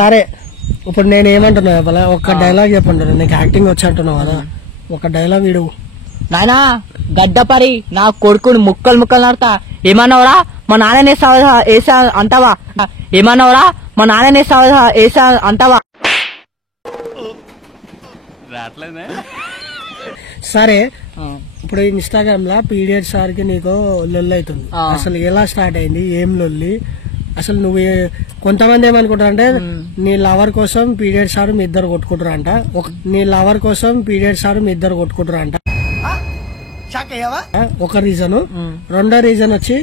సరే ఇప్పుడు నేను ఏమంటున్నా చెప్పాలా, ఒక డైలాగ్ చెప్పండి. నీకు యాక్టింగ్ వచ్చి అంటున్నావు కదా, ఒక డైలాగ్ ఇడు. నాయనా గడ్డపరి నా కొడుకుని ముక్కలు ముక్కలు నడతా. ఏమన్నావురా మా నాన్ననే వేసా అంటావా? ఏమన్నావురా మా నాన్ననే వేసా అంటావా? సరే ఇప్పుడు ఇన్స్టాగ్రామ్ లా పీడియడ్ సార్ కి నీకు లొల్లి అవుతుంది. అసలు ఎలా స్టార్ట్ అయింది, ఏం లొల్లి? అసలు నువ్వు కొంతమంది ఏమనుకుంటారంటే నీ లవర్ కోసం పీడియడ్ సార్ మీ ఇద్దరు కొట్టుకుంటారంట. నీ లవర్ కోసం పీడియడ్ సార్ మీ ఇద్దరు కొట్టుకుంటారంట. ఒక రీజన్. రెండో రీజన్ వచ్చి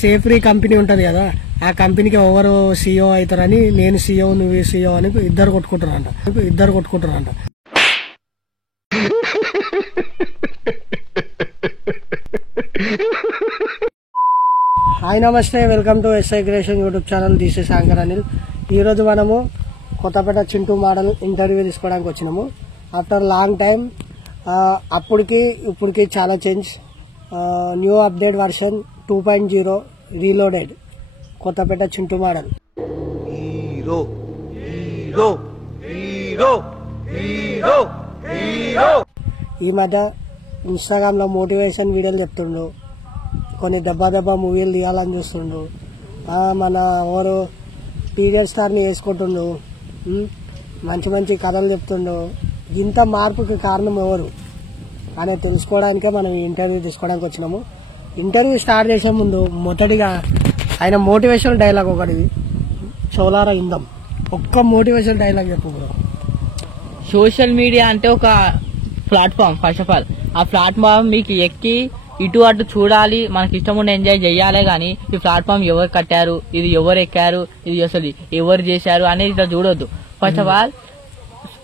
సేఫ్రీ కంపెనీ ఉంటది కదా, ఆ కంపెనీకి ఎవరు సీఈఓ అవుతారని, నేను సీఈఓ నువ్వు సీఈఓ అని ఇద్దరు కొట్టుకుంటారంట. Hi namaste, welcome to SI creation YouTube channel. This is anchor Anil. ఈరోజు మనము కొత్తపేట చింటూ మోడల్ ఇంటర్వ్యూ తీసుకోవడానికి వచ్చినాము. After long time. అప్పటికి ఇప్పటికి చాలా change. New update version 2.0 reloaded Kothapeta Chintu model. ఈ మధ్య ఇన్స్టాగ్రామ్ లో మోటివేషన్ వీడియోలు చెప్తుండు, కొన్ని దెబ్బ మూవీలు తీయాలని చూస్తుండు, మన ఎవరు పీరియడ్ స్టార్ ని వేసుకుంటుండు, మంచి మంచి కథలు చెప్తుండు. ఇంత మార్పుకి కారణం ఎవరు అనేది తెలుసుకోవడానికే మనం ఈ ఇంటర్వ్యూ తీసుకోవడానికి వచ్చినాము. ఇంటర్వ్యూ స్టార్ట్ చేసే ముందు మొదటిగా ఆయన మోటివేషన్ డైలాగ్ ఒకటి చోలారా ఇందం. ఒక్క మోటివేషన్ డైలాగ్ చెప్పు బ్రో. సోషల్ మీడియా అంటే ఒక ప్లాట్ఫామ్. ఫస్ట్ ఆఫ్ ఆల్ ఆ ప్లాట్ఫామ్ మీకు ఎక్కి ఇటు అటు చూడాలి, మనకి ఇష్టం ఉండి ఎంజాయ్ చేయాలి. కానీ ఈ ప్లాట్ఫామ్ ఎవరు కట్టారు, ఇది ఎవరు ఎక్కారు, ఇది అసలు ఎవరు చేశారు అనేది ఇట్లా చూడొద్దు. ఫస్ట్ ఆఫ్ ఆల్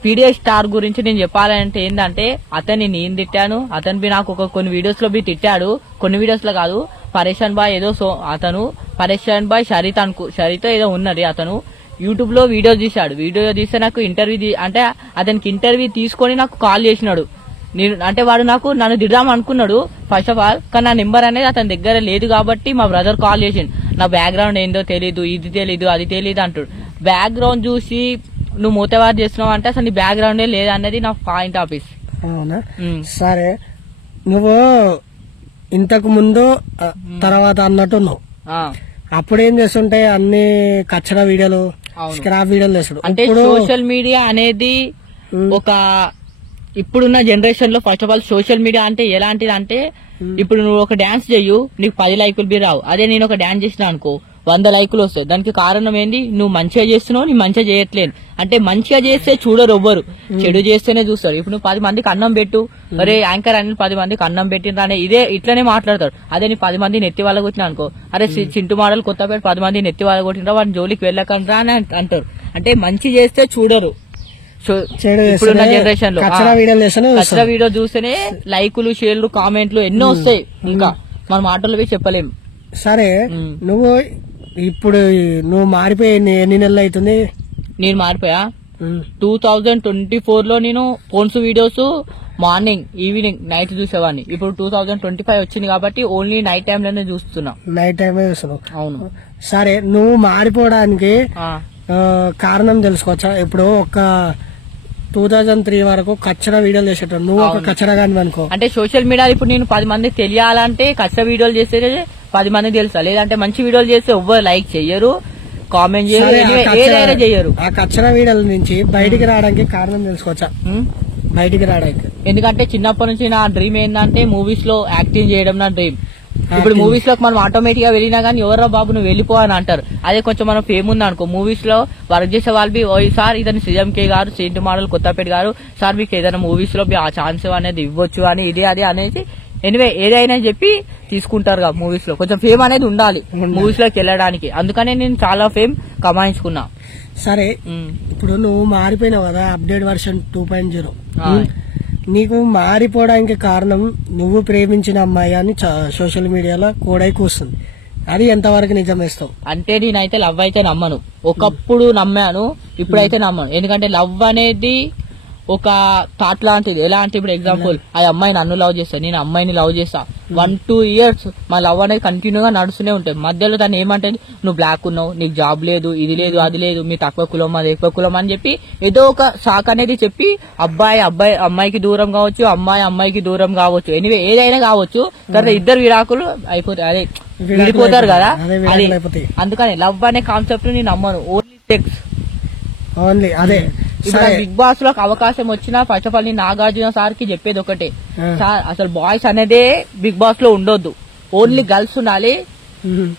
పీడియడ్ స్టార్ గురించి నేను చెప్పాలంటే ఏంటంటే, అతన్ని నేను తిట్టాను, అతను నాకు కొన్ని వీడియోస్ లో తిట్టాడు, కొన్ని వీడియోస్ లో కాదు. పరేషాన్ బాయ్ ఏదో అతను పరేషాన్ బాయ్ షరిత ఏదో ఉన్నది, అతను యూట్యూబ్ లో వీడియో తీశాడు. వీడియో తీస్తే నాకు ఇంటర్వ్యూ అంటే అతనికి ఇంటర్వ్యూ తీసుకొని నాకు కాల్ చేసినాడు. నేను అంటే వాడు నన్ను తిడదాం అనుకున్నాడు ఫస్ట్ ఆఫ్ ఆల్. కానీ నా నెంబర్ అనేది అతని దగ్గర లేదు కాబట్టి మా బ్రదర్ కాల్ చేసిండు. నా బ్యాక్గ్రౌండ్ ఏందో తెలీదు, ఇది తెలీదు, అది తెలీదు అంటాడు. బ్యాక్గ్రౌండ్ చూసి నువ్వు మూతవారు చేస్తున్నావు అంటే అసలు నీ బ్యాక్గ్రౌండే లేదనేది నా పాయింట్ ఆఫీస్. అవునా? సరే, నువ్వు ఇంతకు ముందు తర్వాత అన్నట్టున్నావు. అప్పుడేం చేస్తుంటే అన్ని కచ్చడా వీడియోలు, స్క్రాప్ వీడియోలు చేస్తాడు. అంటే సోషల్ మీడియా అనేది ఒక ఇప్పుడున్న జనరేషన్ లో first of all social media అంటే ఎలాంటిది అంటే, ఇప్పుడు నువ్వు ఒక డాన్స్ చెయ్యు, నీకు 10 లైకులు బి రావు. అదే నేను ఒక డాన్స్ చేసిన అనుకో 100 లైకులు వస్తాయి. దానికి కారణం ఏంది, నువ్వు మంచిగా చేస్తున్నావు, నీ మంచిగా చేయట్లేదు. అంటే మంచిగా చేస్తే చూడరు ఎవ్వరు, చెడు చేస్తేనే చూస్తారు. ఇప్పుడు నువ్వు 10 మందికి అన్నం పెట్టు, అరే యాంకర్ అని 10 మందికి అన్నం పెట్టిండ్రా ఇదే ఇట్లనే మాట్లాడతారు. అదే నీ 10 మంది నెత్తి వాళ్ళ కొట్టినా అనుకో, అరే చింటూ మోడల్ కొత్తపేట 10 మంది నెత్తి వాళ్ళ కొట్టినరా, వాడిని జోలికి వెళ్ళకండ్రా అని అంటారు. అంటే మంచి చేస్తే చూడరు. ఇప్పుడున్న జనరేషన్ లో కచ్చరా వీడియో చూస్తేనే లైకులు, షేర్లు, కామెంట్లు ఎన్నో వస్తాయి. ఇంకా మన మాటలు చెప్పలేము. సరే, నువ్వు మారిపోయి ఎన్ని నెలలు అవుతుంది? నేను మారిపోయా 2024 లో నేను phones videos morning, evening, night చూసేవాడిని. ఇప్పుడు 2025 వచ్చింది కాబట్టి ఓన్లీ నైట్ టైం లోనే చూస్తున్నా. నైట్ టైం చూస్తున్నావు? అవును. సరే, నువ్వు మారిపోవడానికి కారణం తెలుసుకోవచ్చా? ఇప్పుడు ఒక 2003 వరకు కచ్చరా వీడియోలు చేసేటప్పుడు నువ్వు ఒక కచ్చరా గాని అనుకో. అంటే సోషల్ మీడియా ఇప్పుడు నేను 10 మందికి తెలియాలంటే కచ్చరా వీడియోలు చేస్తే 10 మందికి తెలుసా, లేదంటే మంచి వీడియోలు చేస్తే ఎవ్వరు లైక్ చెయ్యరు, కామెంట్ చేయరు, ఏదైనా చెయ్యరు. ఆ కచ్చరా వీడియోల నుంచి బయటికి రావడానికి కారణం తెలుసుకోవచ్చా? బయటికి రావడానికి ఎందుకంటే చిన్నప్పటి నుంచి నా డ్రీమ్ ఏంటంటే మూవీస్ లో యాక్టింగ్ చేయడం నా డ్రీమ్. ఇప్పుడు మూవీస్ లోకి మనం ఆటోమేటిక్ గా వెళ్ళినా గానీ ఎవరో బాబు నువ్వు వెళ్ళిపో అని అంటారు. అదే కొంచెం మనం ఫేమ్ ఉంది అనుకో, మూవీస్ లో వర్క్ చేసే వాళ్ళు సార్ ఇతను సీఎంకే గారు, చింటూ మోడల్ కొత్తపేట గారు, సార్ మీకు ఏదైనా మూవీస్ లో ఆ ఛాన్స్ అనేది ఇవ్వచ్చు అని ఇది అది అనేది ఎనివే ఏదైనా చెప్పి తీసుకుంటారు. మూవీస్ లో కొంచెం ఫేమ్ అనేది ఉండాలి మూవీస్ లోకి వెళ్ళడానికి. అందుకనే నేను చాలా ఫేమ్ కమాయించుకున్నా. సరే, ఇప్పుడు నువ్వు మారిపోయినావు కదా, అప్డేట్ వర్షన్ 2.0. నీకు మారిపోవడానికి కారణం నువ్వు ప్రేమించిన అమ్మాయి అని సోషల్ మీడియాలో కోడై కూస్తుంది. అది ఎంతవరకు నిజమేస్తావు? అంటే నేనైతే లవ్ అయితే నమ్మను. ఒకప్పుడు నమ్మాను, ఇప్పుడైతే నమ్మను. ఎందుకంటే లవ్ అనేది ఒక థాట్ లాంటిది. ఎలా అంటే ఇప్పుడు ఎగ్జాంపుల్, ఆ అమ్మాయి నన్ను లవ్ చేస్తా, నేను అమ్మాయిని లవ్ చేస్తా, 1-2 years మా లవ్ అనేది కంటిన్యూగా నడుస్తూనే ఉంటాయి. మధ్యలో తను ఏమంటే నువ్వు బ్లాక్ ఉన్నావు, నీకు జాబ్ లేదు, ఇది లేదు, అది లేదు, మీ తక్కువ కులం, అది ఎక్కువ కులం అని చెప్పి ఏదో ఒక షాక్ అనేది చెప్పి అమ్మాయికి దూరం కావచ్చు, అమ్మాయికి దూరం కావచ్చు, ఎనివే ఏదైనా కావచ్చు, తర్వాత ఇద్దరు విడాకులు అయిపోతాయి, అదే విడిపోతారు కదా. అది అందుకని లవ్ అనే కాన్సెప్ట్ నేను నమ్మను. ఓన్లీ సెక్స్, ఓన్లీ అదే. ఇప్పుడు బిగ్ బాస్ లో అవకాశం వచ్చినా ఫస్ట్ ఆఫ్ ఆల్ నేను నాగార్జున సార్ కి చెప్పేది ఒకటే, సార్ అసలు బాయ్స్ అనేదే బిగ్ బాస్ లో ఉండొద్దు, ఓన్లీ గర్ల్స్ ఉండాలి.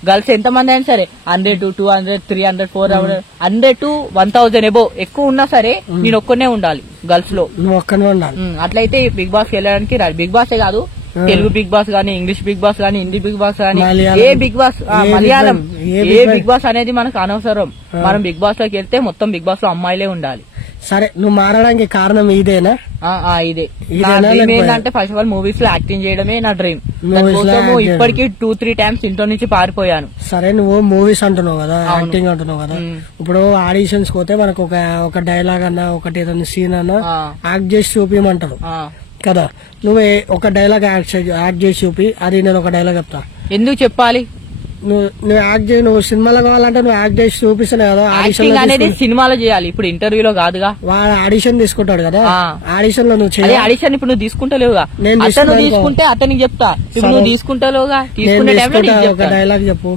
గర్ల్స్ ఎంత మంది అయినా సరే 100 to 200 300 400 100 to 1000 ఎబో ఎక్కువ ఉన్నా సరే నేను ఒక్కనే ఉండాలి గర్ల్స్ లో. అట్లయితే బిగ్ బాస్ వెళ్ళడానికి రాదు. బిగ్ బాస్ కాదు, తెలుగు బిగ్ బాస్ గానీ, ఇంగ్లీష్ బిగ్ బాస్ గానీ, హిందీ బిగ్ బాస్ గానీ, ఏ బిగ్ బాస్, మలయాళం ఏ బిగ్ బాస్ అనేది మనకు అనవసరం. మనం బిగ్ బాస్ లోకి వెళ్తే మొత్తం బిగ్ బాస్ లో అమ్మాయిలే ఉండాలి. సరే, నువ్వు మారడానికి కారణం ఇదేనా? ఇదే నా డ్రీమ్. ఏంటంటే ఫస్ట్ ఆఫ్ ఆల్ మూవీస్ లో యాక్టింగ్ చేయడమే నా డ్రీమ్. ఇప్పటికి 2-3 times ఇంట్లో నుంచి పారిపోయాను. సరే, నువ్వు మూవీస్ అంటున్నావు కదా, యాక్టింగ్ అంటున్నావు కదా, ఇప్పుడు ఆడిషన్స్ పోతే మనకు ఒక డైలాగ్ అన్నా, ఒకటి ఏదైనా సీన్ అన్నా యాక్ట్ చేసి చూపించమంటారు కదా. నువ్వు ఒక డైలాగ్ యాక్ట్ చేసి చూపి, అది నేను ఒక డైలాగ్ చెప్తా. ఎందుకు చెప్పాలి? నువ్వు యాక్ట్ చేయి, నువ్వు సినిమాలో కావాలంటే నువ్వు యాక్ట్ చేసి చూపిస్తాను కదా. యాక్టింగ్ అనేది సినిమాలో చేయాలి, ఇప్పుడు ఇంటర్వ్యూలో కాదుగా. వాడు ఆడిషన్ తీసుకుంటాడు కదా, ఆడిషన్ లో నువ్వు చేయాలి. ఆడిషన్ ఇప్పుడు నువ్వు తీసుకుంటలేవుగా, అతను తీసుకుంటే అతనికి చెప్తా, ఇప్పుడు నువ్వు తీసుకుంటలేవుగా. తీసుకునే టైంలో ఒక డైలాగ్ చెప్పు.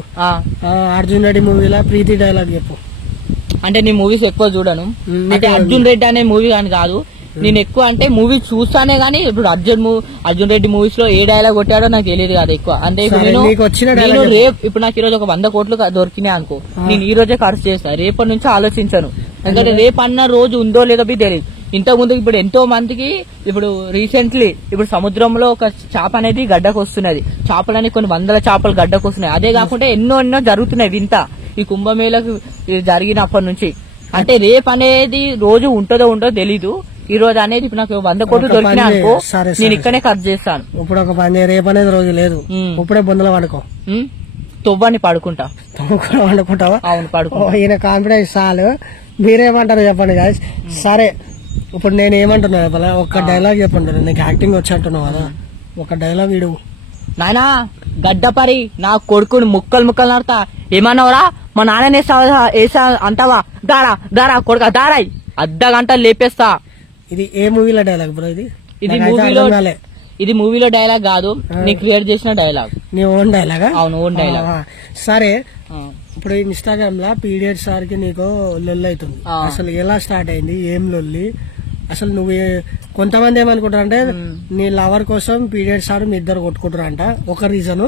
అర్జున్ రెడ్డి మూవీలో ప్రీతి డైలాగ్ చెప్పు. అంటే నేను మూవీస్ ఎక్కువ చూడను, అంటే అర్జున్ రెడ్డి అనే మూవీ అని కాదు, నేను ఎక్కువ అంటే మూవీ చూస్తానే గానీ ఇప్పుడు అర్జున్ రెడ్డి మూవీస్ లో ఏ డైలాగ్ కొట్టాడో నాకు తెలియదు కదా ఎక్కువ. అంటే ఇప్పుడు నేను రేపు ఇప్పుడు నాకు ఈరోజు ఒక 100 కోట్లు దొరికినాయి అనుకో, నేను ఈ రోజే ఖర్చు చేస్తా, రేపటి నుంచి ఆలోచించాను. ఎందుకంటే రేపు అన్న రోజు ఉందో లేదో తెలియదు. ఇంతకు ముందు ఇప్పుడు ఎంతో మందికి ఇప్పుడు రీసెంట్లీ ఇప్పుడు సముద్రంలో ఒక చేప అనేది గడ్డకు వస్తున్నది, చేపలని కొన్ని 100 చేపలు గడ్డకు వస్తున్నాయి. అదే కాకుండా ఎన్నో జరుగుతున్నాయి వింత ఈ కుంభమేళకు జరిగినప్పటి నుంచి. అంటే రేపు అనేది రోజు ఉంటుందో తెలీదు. ఈ రోజు అనేది ఇప్పుడు నాకు 100 కోట్లు దొరికినా అనుకో, నేను ఇక్కడనే ఖర్చు చేస్తాను. ఇప్పుడు ఒక పని, రేపు అనేది రోజు లేదు, ఇప్పుడే బొందలో పడుకో, తొవ్వని పడుకుంటా. పడుకుంటావా? అవును, పడుకో. ఈయన కాన్ఫిడెన్స్ చాలు. మీరేమంటారు చెప్పండి గాయస్. సరే, ఇప్పుడు నేను ఏమంటున్నా చెప్పాలా, ఒక డైలాగ్ చెప్పండి. నీకు యాక్టింగ్ వచ్చి అంటున్నావు కదా, ఒక డైలాగ్ ఇడు. నాయనా గడ్డపరి నా కొడుకుని ముక్కలు నడతా, ఏమన్నావురా మా నాన్న వేసా అంటావా, దారా కొడుక దారాయి, అర్ధగంట లేపేస్తా. ఇది ఏ మూవీలో డైలాగ్ బ్రో? ఇది మూవీలో డైలాగ్ కాదు, నీ క్రియేట్ చేసిన డైలాగ్. నీ ఓన్ డైలాగా? అవును, ఓన్ డైలాగ్. సరే, ఇప్పుడు ఇన్స్టాగ్రామ్ లా పీడియట్ సార్ కి నీకు లొల్లి అవుతుంది. అసలు ఎలా స్టార్ట్ అయింది, ఏం లొల్లి? అసలు నువ్వు కొంతమంది ఏమనుకుంటారంటే నీ లవర్ కోసం పీడియట్ సార్ మీ ఇద్దరు కొట్టుకుంటారంట, ఒక రీజన్.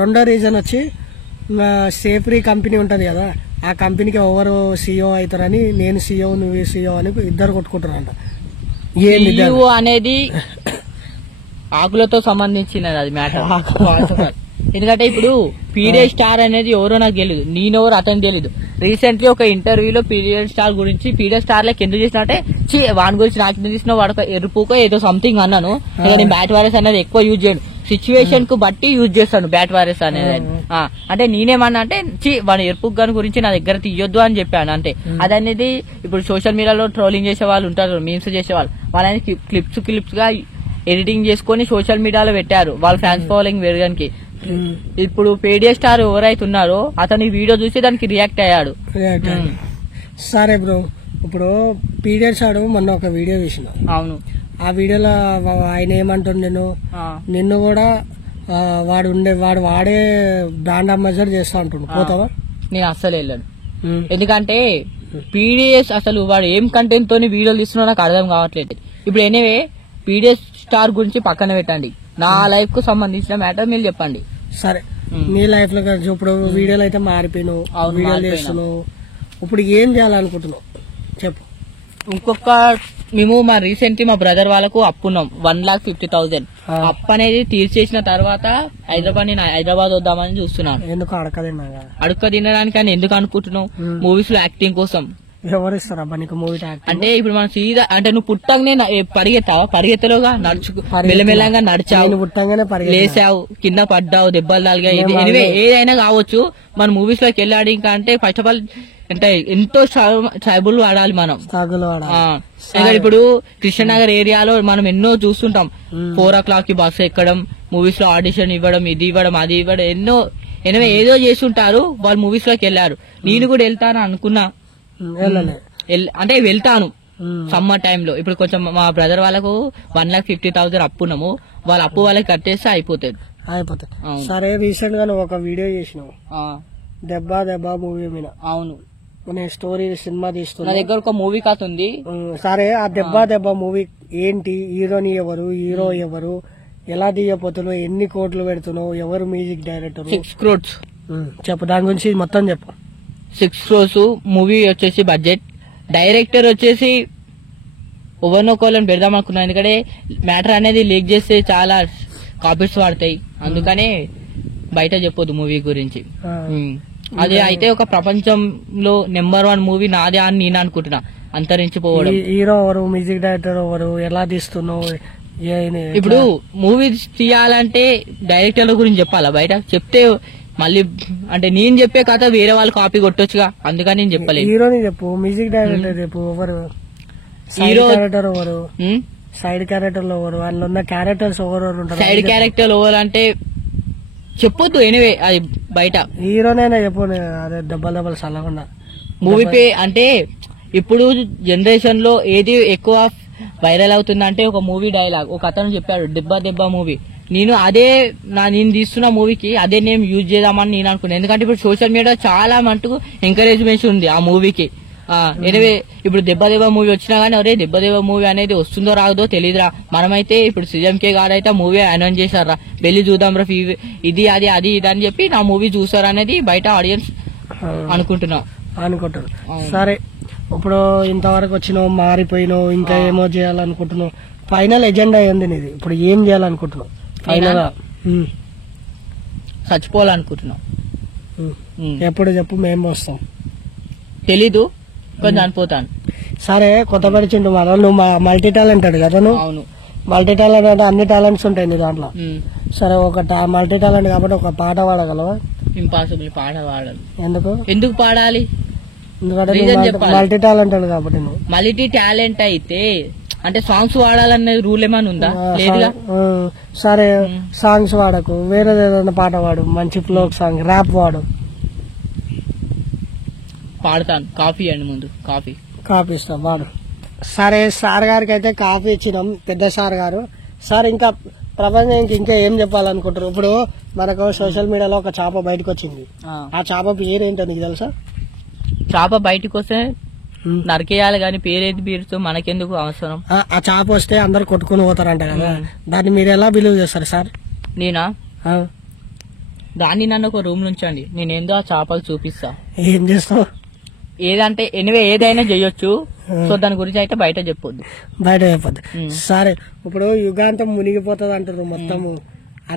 రెండో రీజన్ వచ్చి సేఫ్రీ కంపెనీ ఉంటది కదా, ఆ కంపెనీకి ఎవరు సీఈఓ అవుతారని, నేను సీఈఓ నువ్వు సీఈఓ అని ఇద్దరు కొట్టుకుంటారంట. సీఈఓ అనేది ఆకులతో సంబంధించినది అది మ్యాటర్. ఎందుకంటే ఇప్పుడు పీరియడ్ స్టార్ అనేది ఎవరో నాకు తెలియదు, నేనెవరు అతనికి తెలియదు. రీసెంట్లీ ఒక ఇంటర్వ్యూలో పీరియడ్ స్టార్ గురించి, పీరియడ్ స్టార్ లకి ఎందుకు చేసినట్టే వాని గురించి నాకు ఎందుకు చేసిన వాడు ఎరుపుకో ఏదో సంథింగ్ అన్నాను. నేను బ్యాట్ వైరస్ అనేది ఎక్కువ యూజ్ చేయను, సిచ్యువేషన్ కు బట్టి యూజ్ చేస్తాను బ్యాట్ వైరస్ అనేది. అంటే నేనేమన్నా అంటే వాడి ఎరుపు గన్ గురించి నా దగ్గర తీయొద్దు అని చెప్పాను అంతే. అదనేది ఇప్పుడు సోషల్ మీడియాలో ట్రోలింగ్ చేసే వాళ్ళు ఉంటారు, మీమ్స్ చేసేవాళ్ళు, వాళ్ళని క్లిప్స్ గా ఎడిటింగ్ చేసుకుని సోషల్ మీడియాలో పెట్టారు వాళ్ళ ఫ్యాన్స్ ఫాలోయింగ్ పెరగడానికి. ఇప్పుడు పీడియా స్టార్ ఎవరైతే ఉన్నారో అతని వీడియో చూసి దానికి రియాక్ట్ అయ్యాడు. సరే బ్రో, ఇప్పుడు పీడియా స్టార్ మొన్న ఒక వీడియో వేసిన. అవును, ఆ వీడియోలో ఆయన ఏమంటుండే, నిన్ను కూడా వాడు వాడే బ్రాండ్ అంబాసిడర్ చేస్తా అంటుండు, పోతావా? నేను అస్సలు వెళ్ళాను. ఎందుకంటే పీడిఎస్ అసలు వాడు ఏం కంటెంట్ తోని వీడియోలు తీస్తున్నా నాకు అర్థం కావట్లేదు. ఇప్పుడు ఎనీవే పీడిఎస్ స్టార్ గురించి పక్కన పెట్టండి, నా లైఫ్ కు సంబంధించిన మ్యాటర్ మీరు చెప్పండి. సరే, నీ లైఫ్ లో ఇప్పుడు వీడియోలు అయితే మారిపోయినావు, వీడియోలు చేస్తున్నావు, ఇప్పుడు ఏం చేయాలనుకుంటున్నావు చెప్పు. ఇంకొక మేము రీసెంట్లీ మా బ్రదర్ వాళ్ళకు అప్పున్నాం 1,50,000. అప్పు అనేది తీర్చేసిన తర్వాత నేను హైదరాబాద్ వద్దామని చూస్తున్నాను. ఎందుకు అడుక్క తినడానికి అని ఎందుకు అనుకుంటున్నావు? మూవీస్ లో యాక్టింగ్ కోసం. ఎవరిస్తారు అబ్బా నీకు మూవీ యాక్టింగ్? అంటే ఇప్పుడు మనం సీదా అంటే నువ్వు పుట్టంగానే పరిగెత్తావా? పరిగెత్తలోగా మెల్లమెల్లంగా నడిచావు, పుట్టంగానే లేసావు, కింద పడ్డావు, దెబ్బలు తాలిగాయి, ఎనివే ఏదైనా కావచ్చు. మన మూవీస్ లోకి వెళ్ళాడు ఇంకా అంటే ఫస్ట్ ఆఫ్ ఆల్ అంటే ఎంతో స్ట్రగుల్ వాడాలి మనం. ఇప్పుడు కృష్ణనగర్ ఏరియాలో మనం ఎన్నో చూస్తుంటాం. 4 o'clock కి బస్సు ఎక్కడం, మూవీస్ లో ఆడిషన్ ఇవ్వడం, ఇది ఇవ్వడం, అది ఇవ్వడం, ఎనివే ఏదో చేస్తుంటారు. వాళ్ళు మూవీస్ లోకి వెళ్ళారు. నేను కూడా వెళ్తాను అనుకున్నా, అంటే వెళ్తాను సమ్మర్ టైంలో. ఇప్పుడు కొంచెం మా బ్రదర్ వాళ్ళకు 1,50,000 అప్పున్నాము. వాళ్ళ అప్పు వాళ్ళకి కట్టేస్తే అయిపోతుంది. సరే, రీసెంట్ గా నువ్వు ఒక వీడియో చేసినావు దెబ్బ దెబ్బ మూవీ మీద. అవును, నేను స్టోరీ సినిమా తీస్తున్నా. నా దగ్గర ఒక మూవీ కథ ఉంది. సరే, ఆ దెబ్బ దెబ్బ మూవీ ఏంటి? హీరోని ఎవరు, హీరో ఎవరు, ఎలా తీయపోతున్నావు, ఎన్ని కోట్లు పెడుతున్నావు, ఎవరు మ్యూజిక్ డైరెక్టర్? 6 crores. చెప్పు, దాని గురించి మొత్తం చెప్పు. 6 crores మూవీ వచ్చేసి బడ్జెట్. డైరెక్టర్ వచ్చేసి ఒకరినొకళ్ళని పెడదాం అనుకున్నాను. ఎందుకంటే మ్యాటర్ అనేది లీక్ చేస్తే చాలా కాపీస్ వాడతాయి, అందుకనే బయట చెప్పొద్దు మూవీ గురించి. అది అయితే ఒక ప్రపంచంలో నెంబర్ 1 మూవీ నాదే అని నేను అనుకుంటున్నా, అంతరించిపోవడం. హీరో ఎవరు, మ్యూజిక్ డైరెక్టర్ ఎవరు, ఎలా తీస్తున్నావు? ఇప్పుడు మూవీ తీయాలంటే డైరెక్టర్ల గురించి చెప్పాలా? బయట చెప్తే మళ్ళీ అంటే నేను చెప్పే కథ వేరే వాళ్ళు కాపీ కొట్టొచ్చుగా, అందుకని నేను చెప్పలేదు. హీరోని చెప్పు, మ్యూజిక్ డైరెక్టర్ చెప్పు, ఎవరు హీరో క్యారెక్టర్ ఎవరు, సైడ్ క్యారెక్టర్ ఎవరు, అందులో ఉన్న క్యారెక్టర్స్ ఎవరెవరు ఉంటారు? సైడ్ క్యారెక్టర్ ఎవరు అంటే చెప్పొద్దు, ఎనివే అది బయట. హీరోనైనా చెప్పు. అదే దెబ్బలు చల్లకుండా మూవీ పే అంటే ఇప్పుడు జనరేషన్ లో ఏది ఎక్కువ వైరల్ అవుతుందంటే ఒక మూవీ డైలాగ్. ఒక అతను చెప్పాడు, దెబ్బ దెబ్బ మూవీ. నేను తీస్తున్న మూవీకి అదే నేమ్ యూజ్ చేద్దామని నేను అనుకున్నాను. ఎందుకంటే ఇప్పుడు సోషల్ మీడియా చాలా మటుకు ఎంకరేజ్మెంట్ ఉంది ఆ మూవీకి. ఎనివే ఇప్పుడు దెబ్బ దెబ్బ మూవీ వచ్చినా గానీ అరే దెబ్బ దెబ్బ మూవీ అనేది వస్తుందో రాదో తెలియదురా. మనమైతే ఇప్పుడు సీఎంకే గారు అయితే మూవీ అనౌన్స్ చేశారా, వెళ్ళి చూద్దాం రా, ఇది అది అది ఇది అని చెప్పి నా మూవీ చూసారు అనేది బయట ఆడియన్స్ అనుకుంటున్నారు. సరే, ఇప్పుడు ఇంతవరకు వచ్చినావు, మారిపోయినావు, ఇంకా ఏమో చేయాలనుకుంటున్నావు? ఫైనల్ ఎజెండా ఏంది నీది? ఇప్పుడు ఏం చేయాలనుకుంటున్నావు ఫైనల్? చచ్చిపోవాలనుకుంటున్నావు. ఎప్పుడు చెప్పు, మేము వస్తాం. తెలీదు, కొంచెం అనిపోతాను. సరే, కొత్త పరిచిండు మన నువ్వు మల్టీ టాలెంటెడ్ కదా నువ్వు? అవును, మల్టీ టాలెంట్ అంటే అన్ని టాలెంట్స్ ఉంటాయి నీ దాంట్లో. సరే, ఒక మల్టీ టాలెంట్ కాబట్టి ఒక పాట పాడగలవా? ఇంపాసిబుల్, పాట పాడాలి. ఎందుకు పాడాలి? ఎందుకంటే మల్టీ టాలెంటెడ్ కాబట్టి. నువ్వు మల్టీ టాలెంట్ అయితే అంటే సాంగ్స్ వాడాలనేది రూల్ ఏమైనా ఉందా? లేదుగా. సరే, సాంగ్స్ వాడకు, వేరే ఏదైనా పాట వాడు, మంచి ఫ్లోక్ సాంగ్, ర్యాప్ వాడు. పాడతాను. కాఫీ అండి, ముందు కాఫీ ఇస్తాం, వాడు. సరే, సార్ గారికి అయితే కాఫీ ఇచ్చినాం, పెద్ద సార్ గారు. సార్, ఇంకా ప్రపంచానికి ఇంకా ఏం చెప్పాలనుకుంటారు? ఇప్పుడు మనకు సోషల్ మీడియాలో ఒక చేప బయటకు వచ్చింది. ఆ చేప పేరేంటో నీకు తెలుసా? చేప బయటకు వస్తే నరికేయాలి, కానీ పేరేంటి పేరుతో మనకెందుకు అవసరం? ఆ చేప వస్తే అందరు కొట్టుకుని పోతారంట కదా, దాన్ని మీరు ఎలా బిలీవ్ చేస్తారు సార్? నేనా? దాన్ని నన్ను ఒక రూమ్ నుంచండి, నేనేందో ఆ చేపలు చూపిస్తా. ఏం చేస్తావు? ఏదంటే ఎనివే ఏదైనా చెయ్యొచ్చు. సో దాని గురించి అయితే బయట చెప్పొద్దు. సరే, ఇప్పుడు యుగాంతం మునిగిపోతుంది అంటారు, మొత్తము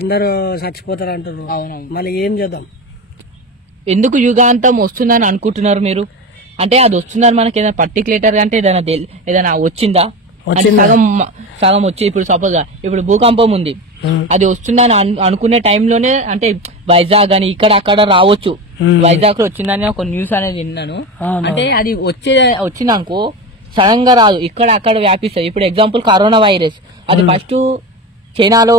అందరూ చచ్చిపోతారు అంటారు. మళ్ళీ ఏం చేద్దాం? ఎందుకు యుగాంతం వస్తుందని అనుకుంటున్నారు మీరు? అంటే అది వస్తుందని మనకి ఏదైనా పర్టికులేటర్ అంటే ఏదైనా వచ్చిందా? సగం వచ్చి ఇప్పుడు సపోజ్ ఇప్పుడు భూకంపం ఉంది, అది వస్తుందని అనుకునే టైంలోనే అంటే వైజాగ్ అని ఇక్కడ అక్కడ రావచ్చు. వైజాగ్ లో వచ్చిందని ఒక న్యూస్ అనేది విన్నాను. అంటే అది వచ్చిందనుకో సడన్ గా రాదు, ఇక్కడ అక్కడ వ్యాపిస్తుంది. ఇప్పుడు ఎగ్జాంపుల్ కరోనా వైరస్, అది ఫస్ట్ చైనాలో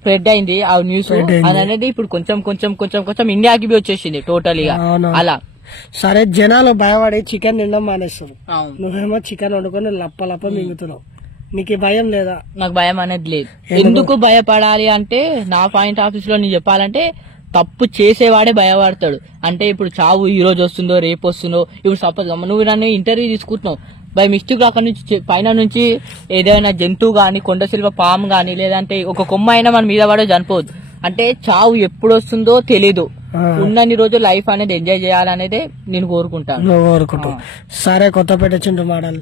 స్ప్రెడ్ అయింది ఆ న్యూస్. అది అనేది ఇప్పుడు కొంచెం కొంచెం కొంచెం కొంచెం ఇండియాకి వచ్చేసింది టోటలీగా అలా. సరే, జనాలు భయపడి చికెన్ తినడం మానేస్తారు, నువ్వేమో చికెన్ వండుకొని లప్ప లప్ప మింగుతున్నావు. నీకు భయం లేదా? నాకు భయం అనేది లేదు. ఎందుకు భయపడాలి అంటే నా పాయింట్ ఆఫ్ వ్యూ లో నేను చెప్పాలంటే తప్పు చేసేవాడే భయపడతాడు. అంటే ఇప్పుడు చావు ఈ రోజు వస్తుందో రేపు వస్తుందో. ఇప్పుడు సపోజ్ నువ్వు నన్ను ఇంటర్వ్యూ తీసుకుంటున్నావు, బై మిస్టేక్ అక్కడ నుంచి పైన నుంచి ఏదైనా జంతువు గాని, కొండ శిల్వ పాము గాని, లేదంటే ఒక కొమ్మ అయినా మన మీద పడే చనిపోవద్దు. అంటే చావు ఎప్పుడు వస్తుందో తెలీదు. ఉన్నన్ని రోజులు లైఫ్ అనేది ఎంజాయ్ చేయాలనేదే నేను కోరుకుంటాను. సరే, కొత్తపేట చింటూ మోడల్,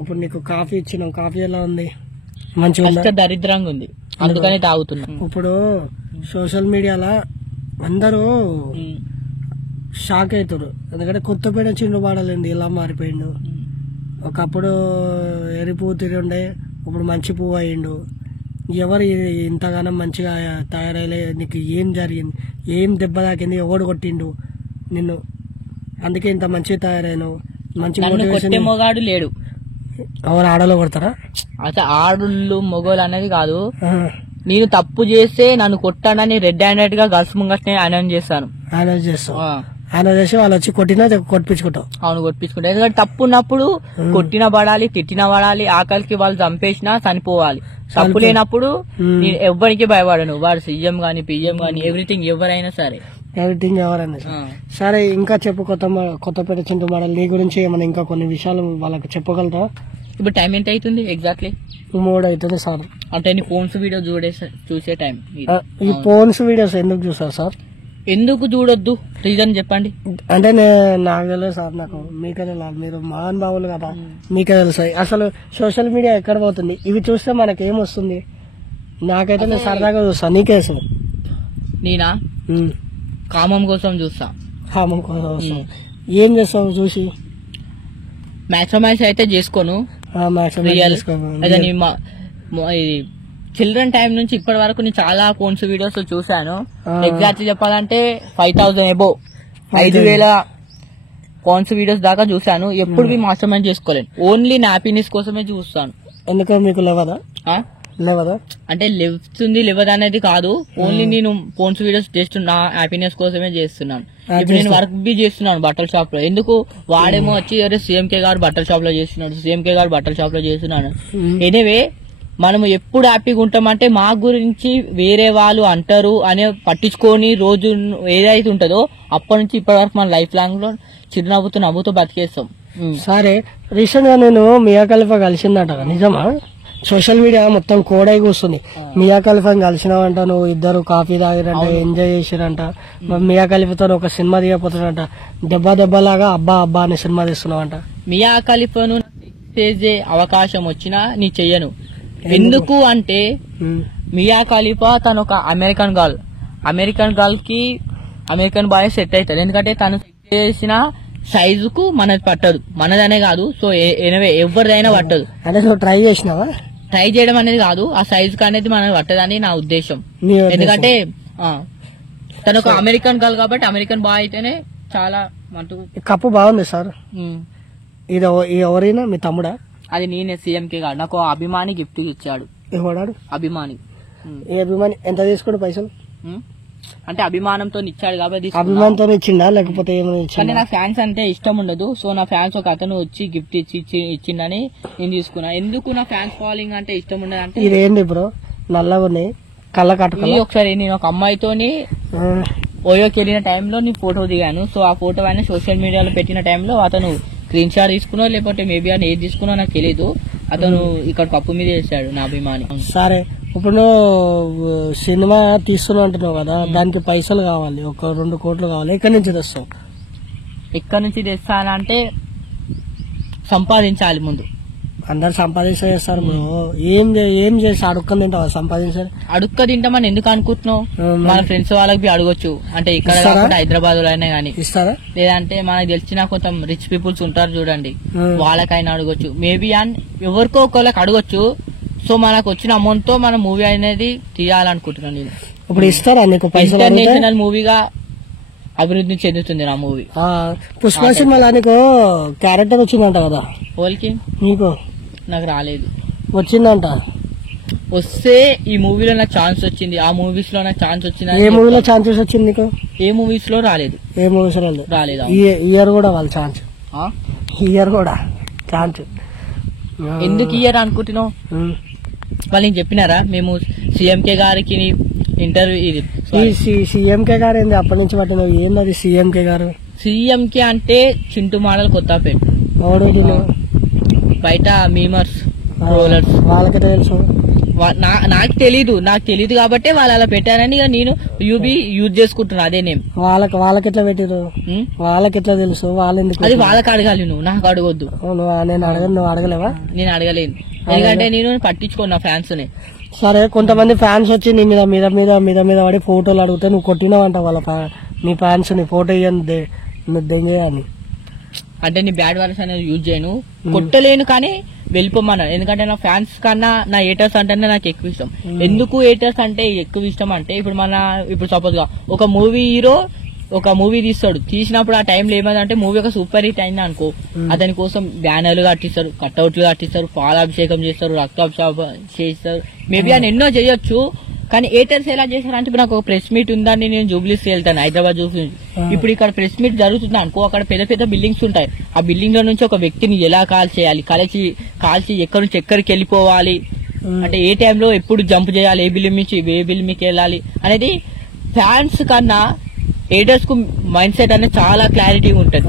ఇప్పుడు నీకు కాఫీ ఇచ్చినాం, కాఫీ ఎలా ఉంది? మంచిగా దరిద్రంగా ఉంది, అందుకని తాగుతున్నా. ఇప్పుడు సోషల్ మీడియాలో అందరూ షాక్ అవుతారు. ఎందుకంటే కొత్తపేట చిండు పాడాలండి ఇలా మారిపోయిండు. ఒకప్పుడు ఎరి పువ్వు తిరిగి ఇప్పుడు మంచి పువ్వు అయ్యిండు. ఎవరు ఇంతగానో మంచిగా తయారయ్యలే, నీకు ఏం జరిగింది, ఏం దెబ్బ తాకింది, ఎవడు కొట్టిండు నిన్ను, అందుకే ఇంత మంచిగా తయారైనావు, మంచి మోటివేషన్. మొగాడు లేడు. ఎవరు ఆడలో కొడతారా? అసలు ఆడుళ్ళు మొగోళ్ళు అనేది కాదు. నేను తప్పు చేస్తే నన్ను కొట్టానని రెడ్ హ్యాండెడ్ గా గర్ల్స్ ముంగట్నే అనౌన్స్ చేస్తాను. అనౌన్స్ చేస్తావు, అనౌన్స్ చేసి వాళ్ళు వచ్చి కొట్టినా కొట్టించుకుంటావు. అవును, కొట్టించుకుంటావు. ఎందుకంటే తప్పు ఉన్నప్పుడు కొట్టిన పడాలి, తిట్టిన పడాలి, ఆకలికి వాళ్ళు చంపేసినా చనిపోవాలి. తప్పు లేనప్పుడు నేను ఎవ్వరికి భయపడను. వాడు సీఎం గానీ పిఎం గానీ ఎవ్రీథింగ్ ఎవరైనా సరే, ఎవ్రీథింగ్ ఎవరైనా సరే. ఇంకా చెప్పు, కొత్తపేట చింటూ మోడల్ నీ గురించి ఏమైనా ఇంకా కొన్ని విషయాలు వాళ్ళకి చెప్పగలుగుతావా? ఇప్పుడు టైం ఎంత అవుతుంది ఎగ్జాక్ట్లీ? 3 అవుతుంది సార్. అంటే నీ ఫోన్స్ వీడియో చూసే టైం. ఈ ఫోన్స్ వీడియోస్ ఎందుకు చూసారు సార్? ఎందుకు చూడొద్దు, రీజన్ చెప్పండి. అంటే నాకు తెలియదు సార్, నాకు మీకే తెలియాలి, మీరు మహాన్ బావులు కదా, మీకే తెలుస్తాయి. అసలు సోషల్ మీడియా ఎక్కడ పోతుంది, ఇవి చూస్తే మనకి ఏమొస్తుంది? నాకైతే నేను సరదాగా చూస్తాను, నీకేసు. నేనా కామం కోసం చూస్తా. కామం కోసం ఏం చేస్తావు చూసి? మ్యాక్స్ అయితే చేసుకోను. చిల్డ్రన్ టైం నుంచి ఇప్పటి వరకు నేను చాలా ఫోన్స్ వీడియోస్ చూసాను. ఎగ్జాక్ట్ చెప్పాలంటే 5000 అబోవ్ 5000 ఫోన్స్ వీడియోస్ దాకా చూసాను. ఎప్పుడు మాస్టర్ మైండ్ చేసుకోలేను. ఓన్లీ నా హ్యాపీనెస్ కోసమే చూస్తాను. ఎందుకు మీకు లేవదా? అంటే లేవదా అనేది కాదు. ఓన్లీ నేను ఫోన్స్ వీడియోస్ జస్ట్ నా హ్యాపీనెస్ కోసమే చేస్తున్నాను. ఇప్పుడు నేను వర్క్ బి చేస్తున్నాను బట్టల షాప్ లో. ఎందుకు వాడేమో వచ్చి సీఎంకే గారు బట్టల షాప్ లో చేస్తున్నాడు, సీఎంకే గారు బట్టల షాప్ లో చేస్తున్నాను. ఎనివే మనం ఎప్పుడు హ్యాపీగా ఉంటామంటే మా గురించి వేరే వాళ్ళు అంటారు అనే పట్టించుకొని రోజు ఏదైతే ఉంటుందో అప్పటి నుంచి ఇప్పటి వరకు మన లైఫ్ లాంగ్ లో చిరునవ్వుతూ నవ్వుతూ బతికేస్తాం. సరే, రీసెంట్ గా నేను మియా ఖలీఫా కలిసిందట, నిజమా? సోషల్ మీడియా మొత్తం కోడై కూస్తుంది. మియా ఖలీఫాని కలిసినావంట, నువ్వు ఇద్దరు కాఫీ తాగిరంట, ఎంజాయ్ చేసిరంట, మియా ఖలీఫాతో ఒక సినిమా దిగపోతాడంట, దెబ్బలాగా అబ్బా అబ్బా అనే సినిమా తీస్తున్నావంట. మియా ఖలీఫాను చేసే అవకాశం వచ్చినా నీ చెయ్యను. ఎందుకు అంటే మియా ఖలీఫా తను ఒక అమెరికన్ గర్ల్ కి అమెరికన్ బాయ్ సెట్ అవుతాడు. ఎందుకంటే తను చేసిన సైజుకు మనది పట్టదు, మనదనే కాదు. సో ఎవరిదైనా పట్టదు. అంటే నువ్వు ట్రై చేసినావా? ట్రై చేయడం అనేది కాదు, ఆ సైజుకు అనేది మనది పట్టదని నా ఉద్దేశం. ఎందుకంటే తను ఒక అమెరికన్ గర్ల్ కాబట్టి అమెరికన్ బాయ్ అయితేనే చాలా మంటు. కప్పు బాగుంది సార్. ఇది ఎవరైనా మీ తమ్ముడా? అది నేనే, సీఎంకే గారు నాకు అభిమాని గిఫ్ట్ ఇచ్చాడు. ఎవడాడు? అభిమాని. ఏ అభిమాని? ఎంత తీసుకోడు పైసలు? అంటే అభిమానంతో ఇచ్చాడు కాబట్టి. అభిమానంతో ఇచ్చిందా లేకపోతే ఏమైనా ఇచ్చిందా? కానీ నా ఫ్యాన్స్ అంటే ఇష్టం ఉండదు. సో నా ఫ్యాన్స్ ఒక అతను వచ్చి గిఫ్ట్ ఇచ్చిందని నేను తీసుకున్నా. ఎందుకు నా ఫ్యాన్స్ ఫాలోయింగ్ అంటే ఇష్టం ఉండదు అంటే, ఇదేంటి బ్రో నల్లగా ఉన్నాయి కళ్ళ కట్టుకుని. ఒకసారి నేను ఒక అమ్మాయితోని ఓయోకి వెళ్ళిన టైంలో నీ ఫోటో దిగాను. సో ఆ ఫోటో ఆయన సోషల్ మీడియాలో పెట్టిన టైంలో అతను స్క్రీన్ షాట్ తీసుకున్నా లేకపోతే మేబీ అని ఏది తీసుకున్నా నాకు తెలీదు. అతను ఇక్కడ కప్పు మీద వేసాడు నా అభిమాని. సరే, ఇప్పుడు సినిమా తీస్తున్నా అంటున్నావు కదా, దానికి పైసలు కావాలి, ఒక 2 కోట్లు కావాలి. ఎక్కడి నుంచి తెస్తావు? ఎక్కడి నుంచి తెస్తానంటే సంపాదించాలి ముందు. అందరు సంపాదిస్తారు బ్రో. ఏం చేసి అడుక్కొని తింటావా? సంపాదించాలి. అడుక్క తింటామని ఎందుకు అనుకుంటున్నావు? మన ఫ్రెండ్స్ వాళ్ళకి అడగొచ్చు. అంటే ఇక్కడ హైదరాబాద్ లో అయినా గానీ ఇస్తారా? లేదంటే మనకు తెలిసిన కొంచెం రిచ్ పీపుల్స్ ఉంటారు చూడండి, వాళ్ళకైనా అడగొచ్చు. మేబీ అండ్ ఎవరికో ఒకళ్ళకి అడగొచ్చు. సో మనకు వచ్చిన అమౌంట్ తో మన మూవీ అనేది తీయాలనుకుంటున్నాను నేను. ఇప్పుడు ఇస్తారా నీకు పైసలు? ఇంటర్నేషనల్ మూవీగా అభివృద్ధి చెందుతుంది నా మూవీ. పుష్ప సినిమాలో నీకు క్యారెక్టర్ వచ్చిందంట కదా? వాళ్ళకి నీకు? నాకు రాలేదు. వచ్చిందంట. వస్తే ఈ మూవీలో నాకు ఛాన్స్ వచ్చింది, ఆ మూవీస్ లో నాకు ఛాన్స్ వచ్చింది. ఏ మూవీలో ఛాన్సెస్ వచ్చింది నీకు? ఏ మూవీస్ లో రాలేదు. ఏ మూవీస్ రాలేదు. ఇయర్ కూడా వాళ్ళ ఛాన్స్, ఇయర్ కూడా ఛాన్స్. ఎందుకు ఇయర్ అనుకుంటున్నావు? వాళ్ళు నేను చెప్పినారా మేము సీఎంకే గారికి ఇంటర్వ్యూ? ఇది సీఎంకే గారు ఏంది అప్పటి నుంచి పట్టిన? ఏంది సీఎంకే గారు? సీఎంకే అంటే చింటూ మోడల్ కొత్తపేట. బయట మీమర్స్ రోలర్స్ వాళ్ళకి తెలుసు, నాకు తెలీదు కాబట్టి వాళ్ళు అలా పెట్టారని నేను యూజ్ చేసుకుంటున్నా అదే నేమ్. వాళ్ళకి ఎట్లా పెట్టారు? వాళ్ళకి ఎట్లా తెలుసు? వాళ్ళెందుకు? అది వాళ్ళకి అడగాలి, నువ్వు నాకు అడగొద్దు. నేను అడగను, నువ్వు అడగలేవా? నేను అడగలేను, ఎందుకంటే నేను పట్టించుకోను నా ఫ్యాన్స్ ని. సరే, కొంతమంది ఫ్యాన్స్ వచ్చి నీ మీద మీద మీద మీద మీద పడి ఫోటోలు అడిగితే నువ్వు కొట్టినావంట వాళ్ళ మీ ఫ్యాన్స్ ని. ఫోటో ఇవ్వండి డేంజర్ అని. అంటే నీ బ్యాడ్ వర్డ్స్ అనేది యూజ్ చేయను, కొట్టలేను కానీ వెళ్ళిపోమన్నాను. ఎందుకంటే నా ఫ్యాన్స్ కన్నా నా హేటర్స్ అంటేనే నాకు ఎక్కువ ఇష్టం. ఎందుకు హేటర్స్ అంటే ఎక్కువ ఇష్టం అంటే ఇప్పుడు సపోజ్ గా ఒక మూవీ హీరో ఒక మూవీ తీస్తాడు, తీసినప్పుడు ఆ టైంలో ఏమైందంటే మూవీ ఒక సూపర్ హిట్ అయింది అనుకో, అతని కోసం బ్యానర్లు కట్టిస్తారు, కట్అవుట్లు కట్టిస్తారు, పాలాభిషేకం చేస్తారు, రక్తాభిషేకం చేస్తారు, మేబీ అని ఎన్నో చేయొచ్చు. కానీ హేటర్స్ ఎలా చేశారంటే ఇప్పుడు నాకు ఒక ప్రెస్ మీట్ ఉందని నేను జూబ్లీస్ వెళ్తాను, హైదరాబాద్ జూబ్లీస్. ఇప్పుడు ఇక్కడ ప్రెస్ మీట్ జరుగుతుంది అనుకో, అక్కడ పెద్ద పెద్ద బిల్డింగ్స్ ఉంటాయి. ఆ బిల్డింగ్ లో నుంచి ఒక వ్యక్తిని ఎలా కాల్ చేయాలి, కాల్చి ఎక్కడి నుంచి ఎక్కడికి వెళ్ళిపోవాలి, అంటే ఏ టైంలో ఎప్పుడు జంప్ చేయాలి, ఏ బిల్డింగ్ నుంచి ఏ బిల్డింగ్ మీకు వెళ్ళాలి అనేది ఫ్యాన్స్ కన్నా హేటర్స్ కు మైండ్ సెట్ అనేది చాలా క్లారిటీ ఉంటుంది.